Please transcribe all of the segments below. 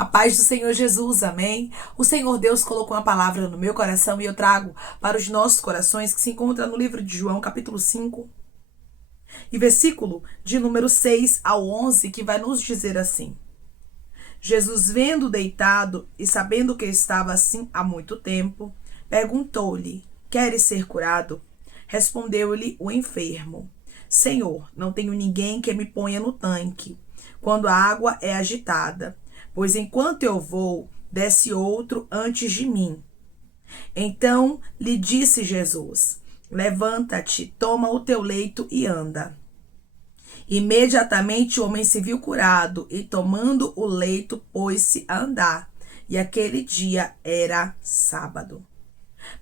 A paz do Senhor Jesus, amém? O Senhor Deus colocou uma palavra no meu coração e eu trago para os nossos corações, que se encontra no livro de João, capítulo 5, e versículo de número 6 ao 11, que vai nos dizer assim: Jesus, vendo deitado e sabendo que estava assim há muito tempo, perguntou-lhe: Queres ser curado? Respondeu-lhe o enfermo: Senhor, não tenho ninguém que me ponha no tanque quando a água é agitada, pois enquanto eu vou, desce outro antes de mim. Então lhe disse Jesus: Levanta-te, toma o teu leito e anda. Imediatamente o homem se viu curado e, tomando o leito, pôs-se a andar. E aquele dia era sábado.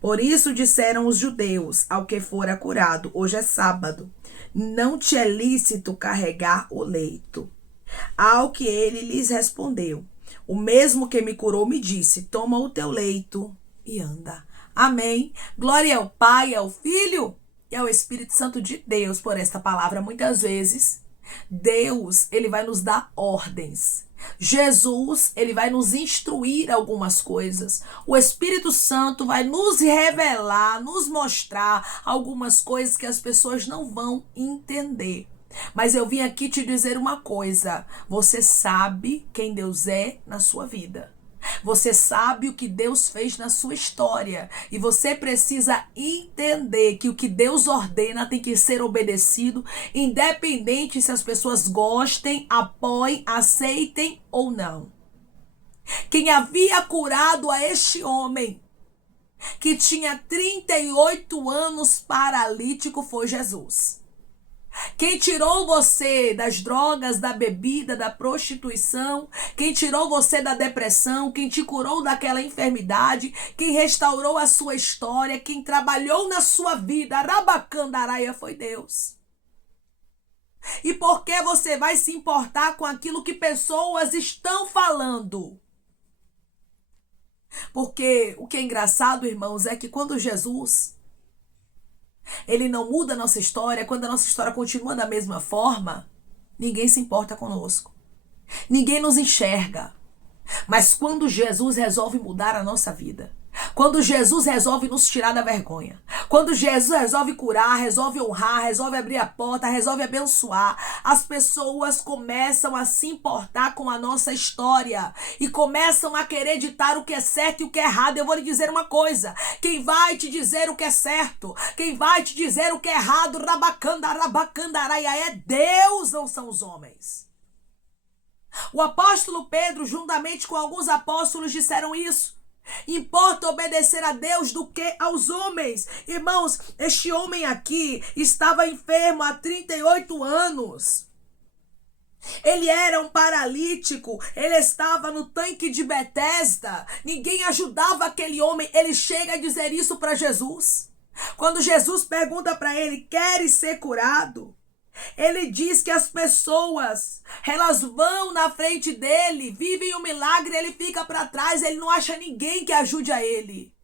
Por isso disseram os judeus ao que fora curado: Hoje é sábado, não te é lícito carregar o leito. Ao que ele lhes respondeu: O mesmo que me curou me disse: Toma o teu leito e anda. Amém. Glória ao Pai, ao Filho e ao Espírito Santo de Deus por esta palavra. Muitas vezes, Deus, ele vai nos dar ordens. Jesus, ele vai nos instruir algumas coisas. O Espírito Santo vai nos revelar, nos mostrar algumas coisas que as pessoas não vão entender. Mas eu vim aqui te dizer uma coisa: você sabe quem Deus é na sua vida. Você sabe o que Deus fez na sua história. E você precisa entender que o que Deus ordena tem que ser obedecido, independente se as pessoas gostem, apoiem, aceitem ou não. Quem havia curado a este homem, que tinha 38 anos paralítico, foi Jesus. Quem tirou você das drogas, da bebida, da prostituição, quem tirou você da depressão, quem te curou daquela enfermidade, quem restaurou a sua história, quem trabalhou na sua vida, Rabacandaraia, foi Deus. E por que você vai se importar com aquilo que pessoas estão falando? Porque o que é engraçado, irmãos, é que quando Jesus, ele não muda a nossa história, quando a nossa história continua da mesma forma, ninguém se importa conosco. Ninguém nos enxerga. Mas quando Jesus resolve mudar a nossa vida, quando Jesus resolve nos tirar da vergonha, quando Jesus resolve curar, resolve honrar, resolve abrir a porta, resolve abençoar, as pessoas começam a se importar com a nossa história e começam a querer ditar o que é certo e o que é errado. Eu vou lhe dizer uma coisa: quem vai te dizer o que é certo, quem vai te dizer o que é errado, rabacandaraia, é Deus, não são os homens. O apóstolo Pedro, juntamente com alguns apóstolos, disseram isso. Importa obedecer a Deus do que aos homens. Irmãos, este homem aqui estava enfermo há 38 anos. Ele era um paralítico, ele estava no tanque de Betesda. Ninguém ajudava aquele homem. Ele chega a dizer isso para Jesus. Quando Jesus pergunta para ele: Queres ser curado? Ele diz que as pessoas, elas vão na frente dele, vivem o milagre, ele fica para trás, ele não acha ninguém que ajude a ele.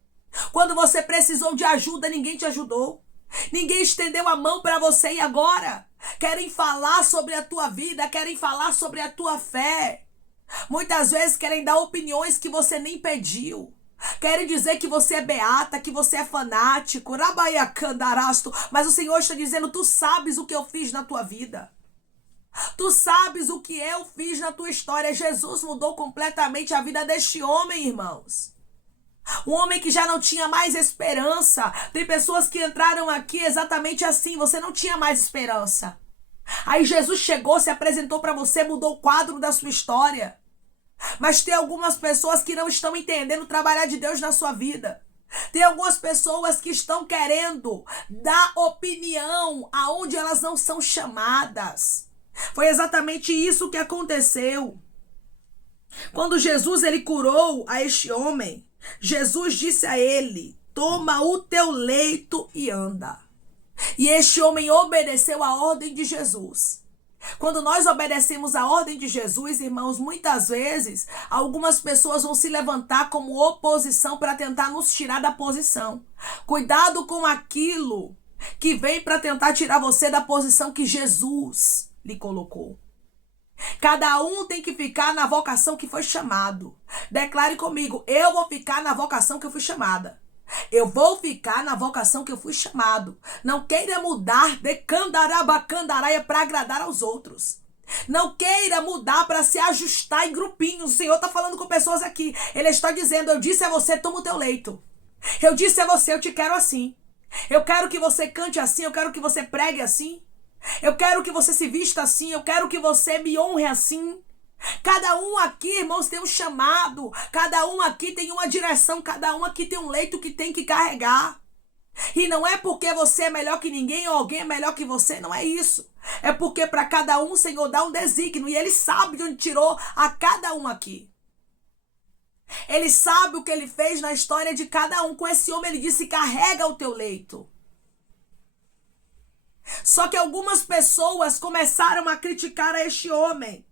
Quando você precisou de ajuda, ninguém te ajudou. Ninguém estendeu a mão para você e agora querem falar sobre a tua vida, querem falar sobre a tua fé. Muitas vezes querem dar opiniões que você nem pediu. Querem dizer que você é beata, que você é fanático, mas o Senhor está dizendo: tu sabes o que eu fiz na tua vida. Tu sabes o que eu fiz na tua história. Jesus mudou completamente a vida deste homem, irmãos. Um homem que já não tinha mais esperança. Tem pessoas que entraram aqui exatamente assim: você não tinha mais esperança. Aí Jesus chegou, se apresentou para você, mudou o quadro da sua história. Mas tem algumas pessoas que não estão entendendo o trabalhar de Deus na sua vida. Tem algumas pessoas que estão querendo dar opinião aonde elas não são chamadas. Foi exatamente isso que aconteceu. Quando Jesus ele curou a este homem, Jesus disse a ele: Toma o teu leito e anda. E este homem obedeceu a ordem de Jesus. Quando nós obedecemos a ordem de Jesus, irmãos, muitas vezes algumas pessoas vão se levantar como oposição para tentar nos tirar da posição. Cuidado com aquilo que vem para tentar tirar você da posição que Jesus lhe colocou. Cada um tem que ficar na vocação que foi chamado. Declare comigo, eu vou ficar na vocação que eu fui chamada. Eu vou ficar na vocação que eu fui chamado. Não queira mudar de candaraia para agradar aos outros. Não queira mudar para se ajustar em grupinhos. O Senhor está falando com pessoas aqui. Ele está dizendo, eu disse a você, toma o teu leito. Eu disse a você, eu te quero assim. Eu quero que você cante assim, eu quero que você pregue assim. Eu quero que você se vista assim, eu quero que você me honre assim. Cada um aqui, irmãos, tem um chamado. Cada um aqui tem uma direção. Cada um aqui tem um leito que tem que carregar. E não é porque você é melhor que ninguém ou alguém é melhor que você, não é isso. É porque para cada um o Senhor dá um desígnio e Ele sabe de onde tirou a cada um aqui. Ele sabe o que Ele fez na história de cada um. Com esse homem Ele disse, carrega o teu leito. Só que algumas pessoas começaram a criticar a este homem.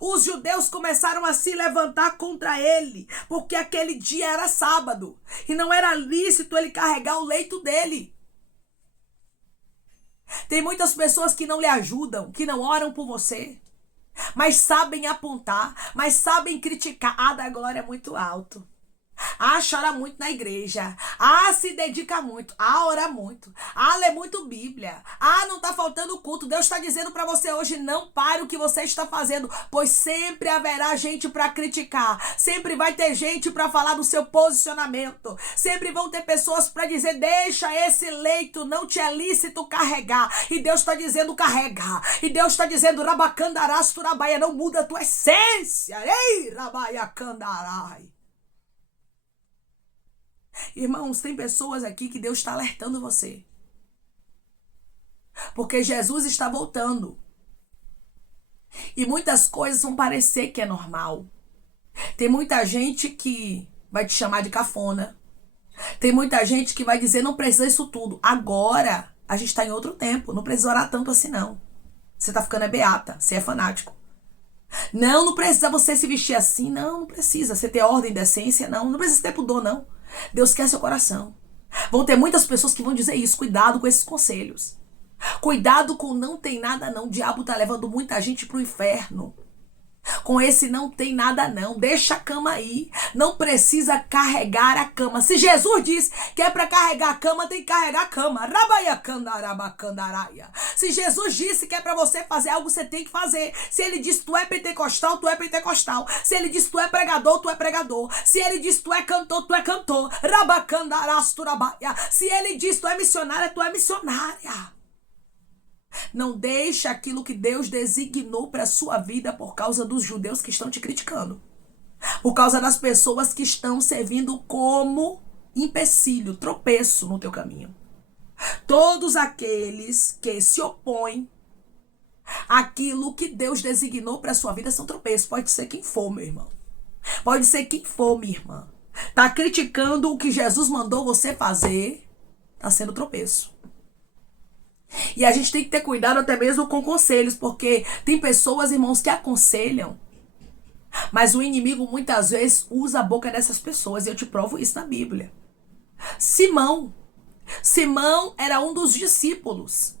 Os judeus começaram a se levantar contra ele, porque aquele dia era sábado e não era lícito ele carregar o leito dele. Tem muitas pessoas que não lhe ajudam, que não oram por você, mas sabem apontar, mas sabem criticar. Ah, da glória é muito alto. Ah, chora muito na igreja. Ah, se dedica muito. Ah, ora muito. Ah, lê muito Bíblia. Ah, não está faltando culto. Deus está dizendo para você hoje, não pare o que você está fazendo, pois sempre haverá gente para criticar. Sempre vai ter gente para falar do seu posicionamento. Sempre vão ter pessoas para dizer, deixa esse leito, não te é lícito carregar. E Deus está dizendo, carrega. E Deus está dizendo, rabacandarás turabaia, não muda a tua essência. Ei, rabaiacandarai. Irmãos, tem pessoas aqui que Deus está alertando você. Porque Jesus está voltando. E muitas coisas vão parecer que é normal. Tem muita gente que vai te chamar de cafona. Tem muita gente que vai dizer, não precisa isso tudo. Agora, a gente está em outro tempo. Não precisa orar tanto assim, não. Você está ficando beata. Você é fanático. Não precisa você se vestir assim. Não precisa. Você ter ordem e decência. Não precisa ter pudor, não. Deus quer seu coração. Vão ter muitas pessoas que vão dizer isso. Cuidado com esses conselhos. Cuidado com não tem nada não. O diabo tá levando muita gente pro inferno. Com esse não tem nada não. Deixa a cama aí. Não precisa carregar a cama. Se Jesus diz que é para carregar a cama, tem que carregar a cama. Se Jesus disse que é para você fazer algo, você tem que fazer. Se ele disse tu é pentecostal, tu é pentecostal. Se ele disse tu é pregador, tu é pregador. Se ele disse tu é cantor, tu é cantor. Se ele disse tu é missionária, tu é missionária. Não deixe aquilo que Deus designou para a sua vida por causa dos judeus que estão te criticando. Por causa das pessoas que estão servindo como empecilho, tropeço no teu caminho. Todos aqueles que se opõem àquilo que Deus designou para a sua vida são tropeços. Pode ser quem for, meu irmão. Pode ser quem for, minha irmã. Tá criticando o que Jesus mandou você fazer, tá sendo tropeço. E a gente tem que ter cuidado até mesmo com conselhos, porque tem pessoas, irmãos, que aconselham, mas o inimigo muitas vezes usa a boca dessas pessoas, e eu te provo isso na Bíblia. Simão era um dos discípulos.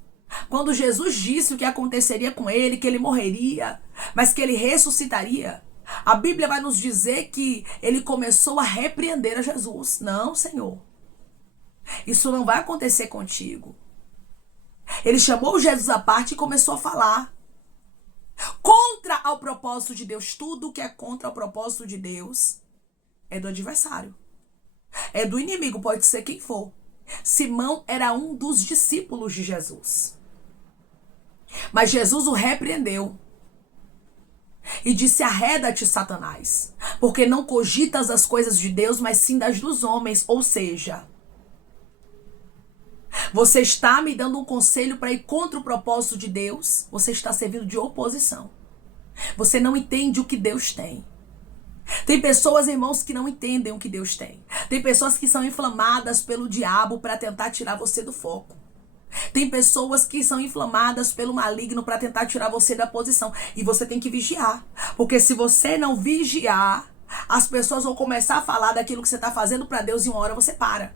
Quando Jesus disse o que aconteceria com ele, que ele morreria, mas que ele ressuscitaria, a Bíblia vai nos dizer que ele começou a repreender a Jesus. Não, Senhor, isso não vai acontecer contigo. Ele chamou Jesus à parte e começou a falar contra ao propósito de Deus. Tudo que é contra o propósito de Deus é do adversário, é do inimigo, pode ser quem for. Simão era um dos discípulos de Jesus, mas Jesus o repreendeu e disse, arreda-te, Satanás, porque não cogitas as coisas de Deus, mas sim das dos homens. Ou seja, você está me dando um conselho para ir contra o propósito de Deus, você está servindo de oposição. Você não entende o que Deus tem. Tem pessoas, irmãos, que não entendem o que Deus tem. Tem pessoas que são inflamadas pelo diabo para tentar tirar você do foco. Tem pessoas que são inflamadas pelo maligno para tentar tirar você da posição. E você tem que vigiar. Porque se você não vigiar, as pessoas vão começar a falar daquilo que você está fazendo para Deus e uma hora você para.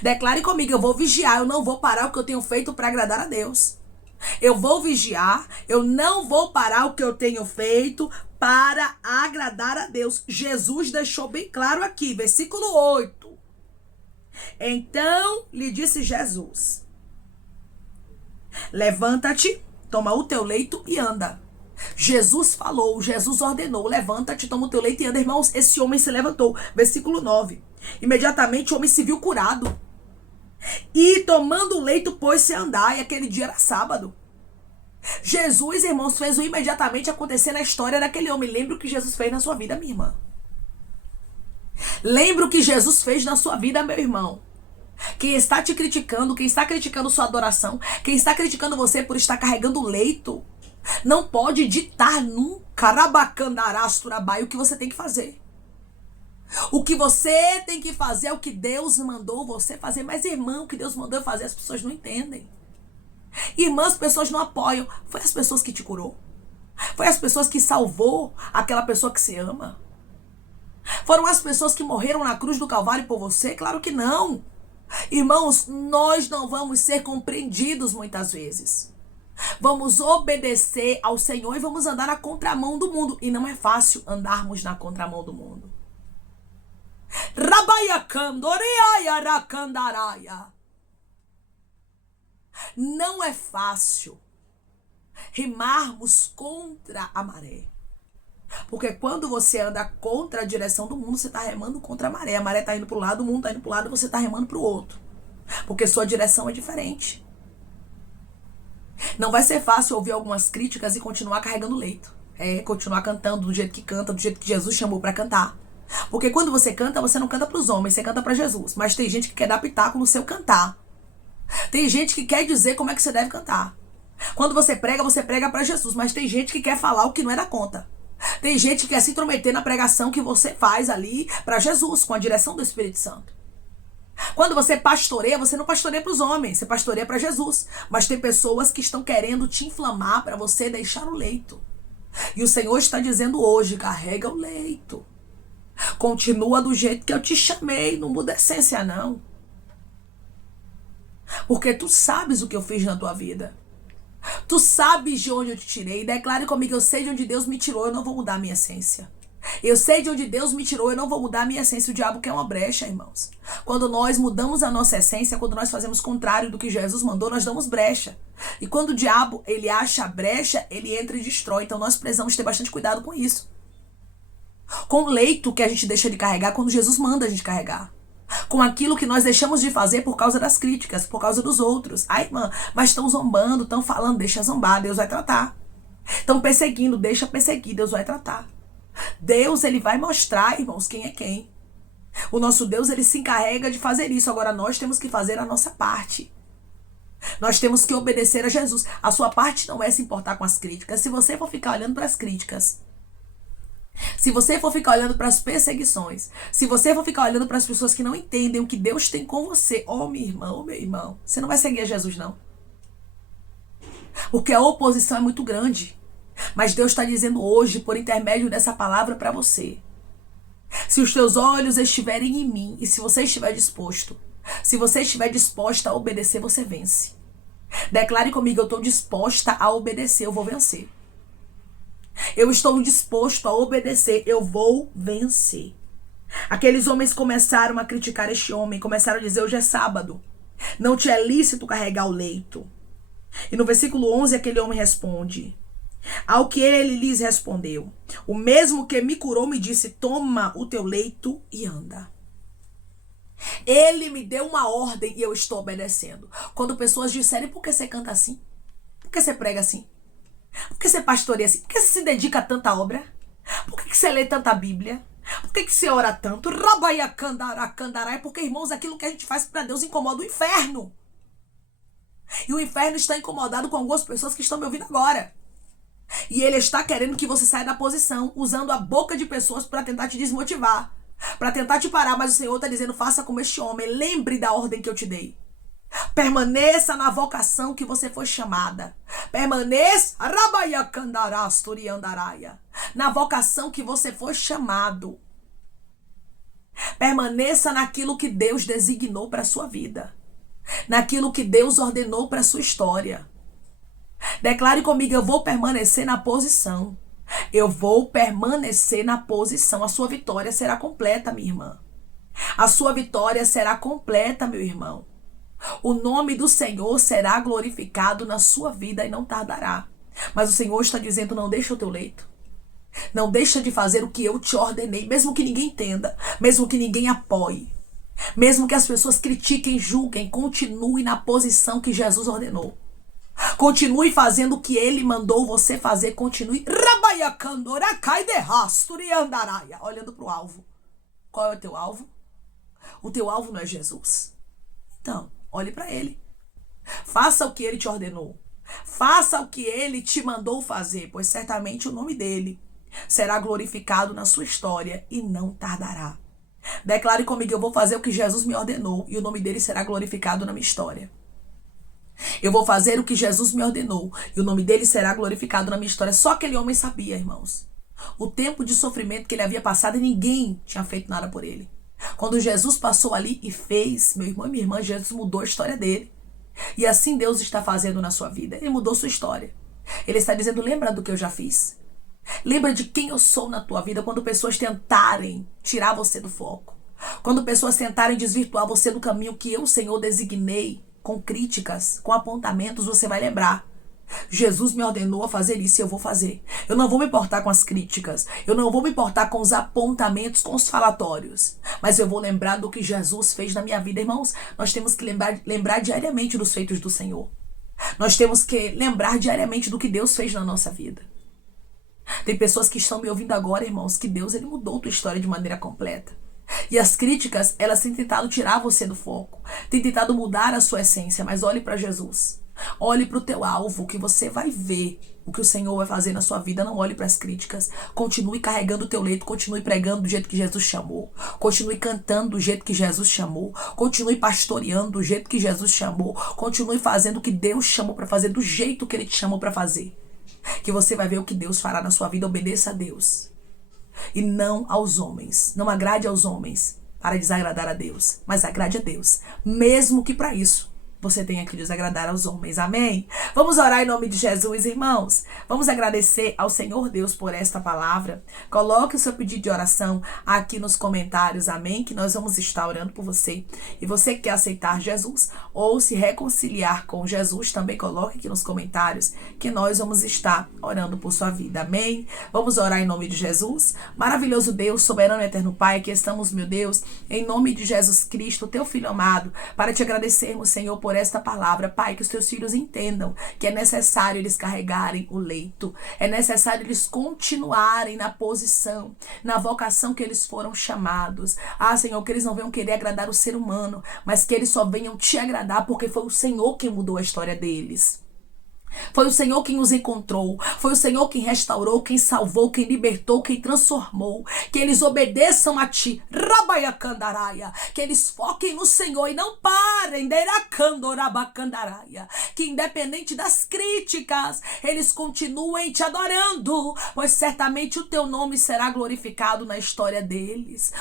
Declare comigo, eu vou vigiar, eu não vou parar o que eu tenho feito para agradar a Deus. Eu vou vigiar, eu não vou parar o que eu tenho feito para agradar a Deus. Jesus deixou bem claro aqui, versículo 8. Então lhe disse Jesus: levanta-te, toma o teu leito e anda. Jesus falou, Jesus ordenou: levanta-te, toma o teu leito e anda. Irmãos, esse homem se levantou. Versículo 9. Imediatamente o homem se viu curado. E tomando o leito, pôs-se a andar. E aquele dia era sábado. Jesus, irmãos, fez o imediatamente acontecer na história daquele homem. Lembra o que Jesus fez na sua vida, minha irmã? Lembra o que Jesus fez na sua vida, meu irmão? Quem está te criticando, quem está criticando sua adoração, quem está criticando você por estar carregando o leito, não pode ditar nunca, rabacandarasturabai, o que você tem que fazer. O que você tem que fazer é o que Deus mandou você fazer. Mas, irmão, o que Deus mandou fazer, as pessoas não entendem. Irmãs, as pessoas não apoiam. Foi as pessoas que te curou. Foi as pessoas que salvou aquela pessoa que você ama. Foram as pessoas que morreram na cruz do Calvário por você? Claro que não. Irmãos, nós não vamos ser compreendidos muitas vezes. Vamos obedecer ao Senhor e vamos andar na contramão do mundo. E não é fácil andarmos na contramão do mundo. Não é fácil remarmos contra a maré. Porque quando você anda contra a direção do mundo, você está remando contra a maré. A maré está indo para o lado, o mundo está indo para o lado, você está remando para o outro. Porque sua direção é diferente. Não vai ser fácil ouvir algumas críticas e continuar carregando leito. Continuar cantando do jeito que canta, do jeito que Jesus chamou para cantar. Porque quando você canta, você não canta para os homens, você canta para Jesus. Mas tem gente que quer dar pitaco no seu cantar. Tem gente que quer dizer como é que você deve cantar. Quando você prega para Jesus. Mas tem gente que quer falar o que não é da conta. Tem gente que quer se intrometer na pregação que você faz ali para Jesus, com a direção do Espírito Santo. Quando você pastoreia, você não pastoreia para os homens, você pastoreia para Jesus. Mas tem pessoas que estão querendo te inflamar para você deixar o leito. E o Senhor está dizendo hoje: carrega o leito. Continua do jeito que eu te chamei, não muda a essência não. Porque tu sabes o que eu fiz na tua vida. Tu sabes de onde eu te tirei. Declare comigo: eu sei de onde Deus me tirou, eu não vou mudar a minha essência. Eu sei de onde Deus me tirou, eu não vou mudar a minha essência. O diabo quer uma brecha, irmãos. Quando nós mudamos a nossa essência, quando nós fazemos contrário do que Jesus mandou, nós damos brecha. E quando o diabo, ele acha a brecha, ele entra e destrói. Então nós precisamos ter bastante cuidado com isso. Com o leito que a gente deixa de carregar quando Jesus manda a gente carregar. Com aquilo que nós deixamos de fazer por causa das críticas, por causa dos outros. Ai, irmã, mas estão zombando, estão falando, deixa zombar, Deus vai tratar. Estão perseguindo, deixa perseguir, Deus vai tratar. Deus, ele vai mostrar, irmãos, quem é quem. O nosso Deus, ele se encarrega de fazer isso. Agora nós temos que fazer a nossa parte. Nós temos que obedecer a Jesus. A sua parte não é se importar com as críticas. Se você for ficar olhando para as críticas, se você for ficar olhando para as perseguições, se você for ficar olhando para as pessoas que não entendem o que Deus tem com você, minha irmã, meu irmão, você não vai seguir a Jesus, não. Porque a oposição é muito grande. Mas Deus está dizendo hoje, por intermédio dessa palavra para você: se os teus olhos estiverem em mim, e se você estiver disposto, se você estiver disposta a obedecer, você vence. Declare comigo: eu estou disposta a obedecer, eu vou vencer. Eu estou disposto a obedecer, eu vou vencer. Aqueles homens começaram a criticar este homem, começaram a dizer: hoje é sábado, não te é lícito carregar o leito. E no versículo 11 aquele homem responde: ao que ele lhes respondeu: o mesmo que me curou me disse, toma o teu leito e anda. Ele me deu uma ordem e eu estou obedecendo. Quando pessoas disserem: por que você canta assim? Por que você prega assim? Por que você pastoreia assim? Por que você se dedica a tanta obra? Por que você lê tanta Bíblia? Por que você ora tanto? É porque, irmãos, aquilo que a gente faz para Deus incomoda o inferno. E o inferno está incomodado com algumas pessoas que estão me ouvindo agora. E ele está querendo que você saia da posição, usando a boca de pessoas para tentar te desmotivar, para tentar te parar. Mas o Senhor está dizendo: faça como este homem, lembre da ordem que eu te dei. Permaneça na vocação que você foi chamada. Permaneça na vocação que você foi chamado. Permaneça naquilo que Deus designou para a sua vida. Naquilo que Deus ordenou para a sua história. Declare comigo, eu vou permanecer na posição. Eu vou permanecer na posição. A sua vitória será completa, minha irmã. A sua vitória será completa, meu irmão. O nome do Senhor será glorificado na sua vida e não tardará. Mas o Senhor está dizendo, não deixa o teu leito. Não deixa de fazer o que eu te ordenei, mesmo que ninguém entenda, mesmo que ninguém apoie, mesmo que as pessoas critiquem, julguem, continue na posição que Jesus ordenou. Continue fazendo o que ele mandou você fazer, continue olhando para o alvo. Qual é o teu alvo? O teu alvo não é Jesus. Então, olhe para ele. Faça o que ele te ordenou. Faça o que ele te mandou fazer, pois certamente o nome dele será glorificado na sua história e não tardará. Declare comigo, eu vou fazer o que Jesus me ordenou e o nome dele será glorificado na minha história. Eu vou fazer o que Jesus me ordenou e o nome dele será glorificado na minha história. Só aquele homem sabia, irmãos, o tempo de sofrimento que ele havia passado e ninguém tinha feito nada por ele. Quando Jesus passou ali e fez, meu irmão e minha irmã, Jesus mudou a história dele. E assim Deus está fazendo na sua vida. Ele mudou sua história. Ele está dizendo, lembra do que eu já fiz. Lembra de quem eu sou na tua vida quando pessoas tentarem tirar você do foco. Quando pessoas tentarem desvirtuar você do caminho que eu, Senhor, designei, com críticas, com apontamentos, você vai lembrar. Jesus me ordenou a fazer isso e eu vou fazer. Eu não vou me importar com as críticas. Eu não vou me importar com os apontamentos, com os falatórios. Mas eu vou lembrar do que Jesus fez na minha vida. Irmãos, nós temos que lembrar diariamente dos feitos do Senhor. Nós temos que lembrar diariamente do que Deus fez na nossa vida. Tem pessoas que estão me ouvindo agora, irmãos, que Deus ele mudou tua história de maneira completa. E as críticas, elas têm tentado tirar você do foco. Têm tentado mudar a sua essência, mas olhe para Jesus. Olhe para o teu alvo, que você vai ver o que o Senhor vai fazer na sua vida. Não olhe para as críticas. Continue carregando o teu leito. Continue pregando do jeito que Jesus chamou. Continue cantando do jeito que Jesus chamou. Continue pastoreando do jeito que Jesus chamou. Continue fazendo o que Deus chamou para fazer, do jeito que Ele te chamou para fazer. Que você vai ver o que Deus fará na sua vida. Obedeça a Deus e não aos homens. Não agrade aos homens para desagradar a Deus, mas agrade a Deus, mesmo que para isso você tenha que desagradar aos homens. Amém? Vamos orar em nome de Jesus, irmãos. Vamos agradecer ao Senhor Deus por esta palavra. Coloque o seu pedido de oração aqui nos comentários. Amém? Que nós vamos estar orando por você. E você que quer aceitar Jesus ou se reconciliar com Jesus, também coloque aqui nos comentários que nós vamos estar orando por sua vida. Amém? Vamos orar em nome de Jesus. Maravilhoso Deus, soberano e eterno Pai, aqui estamos, meu Deus, em nome de Jesus Cristo, teu Filho amado, para te agradecermos, Senhor, por esta palavra. Pai, que os teus filhos entendam que é necessário eles carregarem o leito, é necessário eles continuarem na posição, na vocação que eles foram chamados. Senhor, que eles não venham querer agradar o ser humano, mas que eles só venham te agradar porque foi o Senhor quem mudou a história deles. Foi o Senhor quem os encontrou. Foi o Senhor quem restaurou, quem salvou, quem libertou, quem transformou. Que eles obedeçam a ti. Que eles foquem no Senhor e não parem. Que independente das críticas, eles continuem te adorando, pois certamente o teu nome será glorificado na história deles.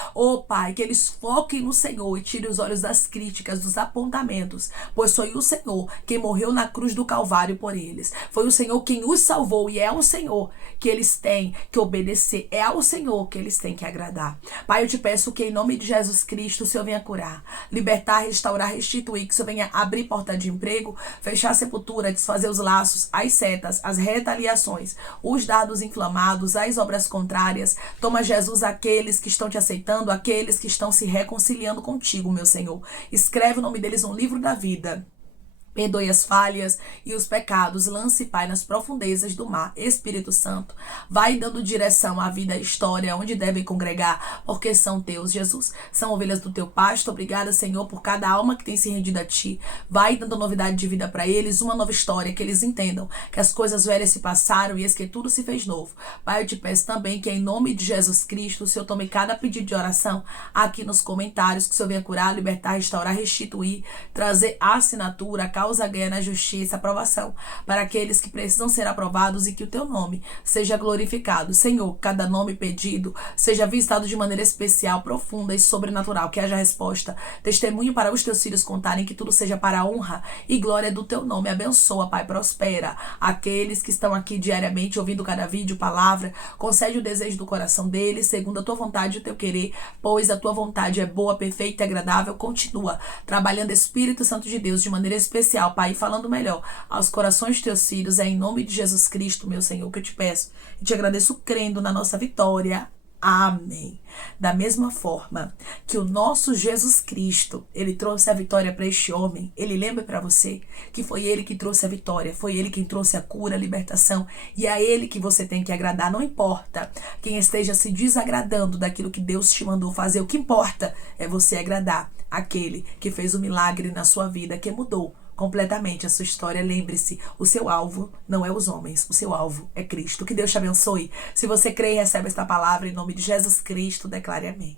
Pai, que eles foquem no Senhor e tirem os olhos das críticas, dos apontamentos, pois foi o Senhor quem morreu na cruz do Calvário por eles. Foi o Senhor quem os salvou e é ao Senhor que eles têm que obedecer, é ao Senhor que eles têm que agradar. Pai, eu te peço que em nome de Jesus Cristo o Senhor venha curar, libertar, restaurar, restituir, que o Senhor venha abrir porta de emprego, fechar a sepultura, desfazer os laços, as setas, as retaliações, os dardos inflamados, as obras contrárias. Toma, Jesus, aqueles que estão te aceitando, aqueles que estão se reconciliando contigo, meu Senhor. Escreve o nome deles no livro da vida. Perdoe as falhas e os pecados. Lance, Pai, nas profundezas do mar. Espírito Santo, vai dando direção à vida, à história, onde devem congregar, porque são teus, Jesus. São ovelhas do teu pasto. Obrigada, Senhor, por cada alma que tem se rendido a ti. Vai dando novidade de vida para eles, uma nova história, que eles entendam que as coisas velhas se passaram e eis que tudo se fez novo. Pai, eu te peço também que em nome de Jesus Cristo, o Senhor tome cada pedido de oração aqui nos comentários, que o Senhor venha curar, libertar, restaurar, restituir, trazer a assinatura, causa ganha na justiça aprovação para aqueles que precisam ser aprovados e que o teu nome seja glorificado. Senhor, cada nome pedido seja visitado de maneira especial, profunda e sobrenatural, que haja resposta, testemunho para os teus filhos contarem, que tudo seja para a honra e glória do teu nome. Abençoa, Pai, prospera aqueles que estão aqui diariamente ouvindo cada vídeo, palavra, concede o desejo do coração deles, segundo a tua vontade e o teu querer, pois a tua vontade é boa, perfeita e agradável. Continua trabalhando, Espírito Santo de Deus, de maneira especial, Pai, falando melhor aos corações de teus filhos. É em nome de Jesus Cristo, meu Senhor, que eu te peço e te agradeço, crendo na nossa vitória. Amém. Da mesma forma que o nosso Jesus Cristo, ele trouxe a vitória para este homem, ele lembra para você que foi ele que trouxe a vitória, foi ele quem trouxe a cura, a libertação, e é a ele que você tem que agradar. Não importa quem esteja se desagradando daquilo que Deus te mandou fazer, o que importa é você agradar aquele que fez o milagre na sua vida, que mudou completamente a sua história. Lembre-se, o seu alvo não é os homens, o seu alvo é Cristo. Que Deus te abençoe. Se você crê e recebe esta palavra, em nome de Jesus Cristo, declare amém.